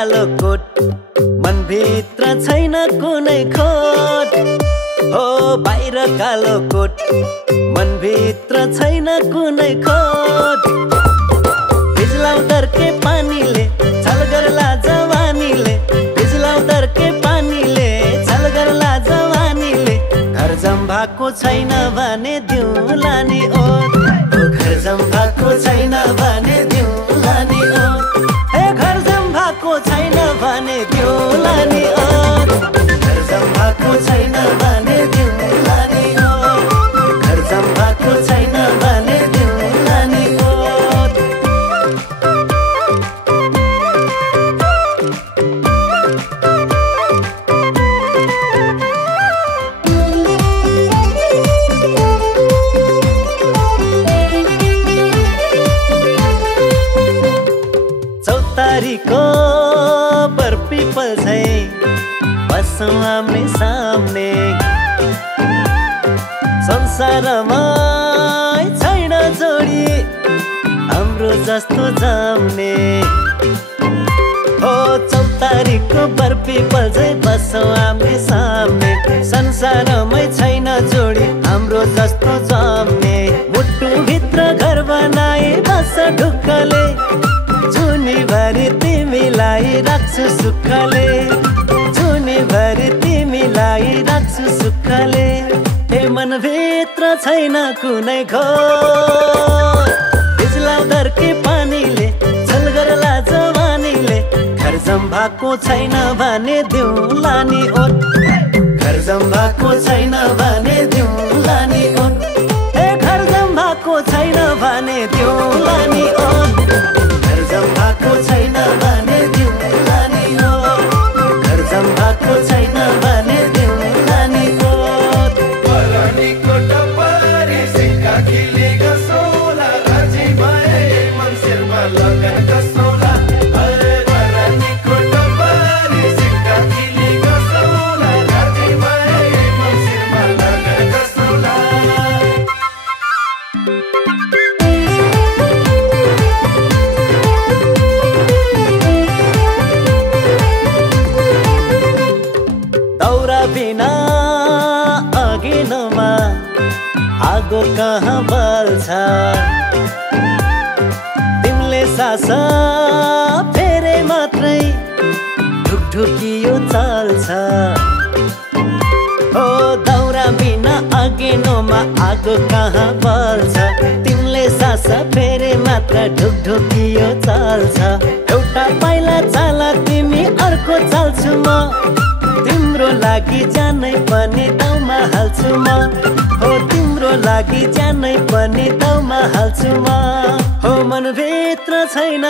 कालो कोट मनभित्र छैन कुनै खोट हो बाहिर कालो कोट मनभित्र छैन कुनै खोट भिजलाउ दर्के पानीले छल गर्ला जवानीले भिजलाउ दर्के पानीले छल गर्ला जवानीले घर जम्भाको छैन भने दिउँला नि ओत घर जम्भाको छैन भने दिउँला नि ओत घर जम्भाको छैन भने दिउँला नि ओत घर जम्भाको छैन भने दिउँला नि ओत घर जम्भाको छैन भने दिउँला नि ओत चौतारीको बरपीपल छै बसौँ आम्ने सामने संसारमा छैन जोडी हाम्रो जस्तो जम्ने हो चौतारीको बरपीपल छै बसौँ आम्ने सामने संसारमै छैन जोडी हाम्रो जस्तो जम्ने मुटुभित्र घर बनाए बस ढुक्कले जुनीभरि तिमीलाई राख्छु सुखले जुनीभरि तिमीलाई राख्छु सुखले हे मनभित्र छैन कुनै खोट भिजलाउ दर्के पानीले छल गर्ला जवानीले घर जम्भाको छैन भने दिउँला नि ओत घर जम्भाको छैन भने दिउँला नि ओत हे घर जम्भाको छैन भने दिउँला नि ओत घर जम्भाको छैन भने दिउँला नि ओत घर जम्भाको छैन भने दिउँला नि ओत परानीको टपरी सिक्का खिली गसौला राजी भए मन्सिरमा लगन गसौला परानीको टपरी सिक्का खिली गसौला राजी भए मन्सिरमा लगन गसौला दौरा बिना अघिनमा आगो कहाँ बल्छ तिमीले सास फेरे मात्रै ढुकढुकियो चल्छ हो दौरा बिना अघिनोमा आगो कहाँ बल्छ तिमीले सास फेरे मात्र ढुकढुकियो चल्छ एउटा पाइला चाल तिमी अर्को चाल्छु म तिम्रो लागि जानै पनि दाउमा हाल्छु म हो तिम्रो लागि जानै पनि दाउमा हाल्छु म हो मनभित्र छैन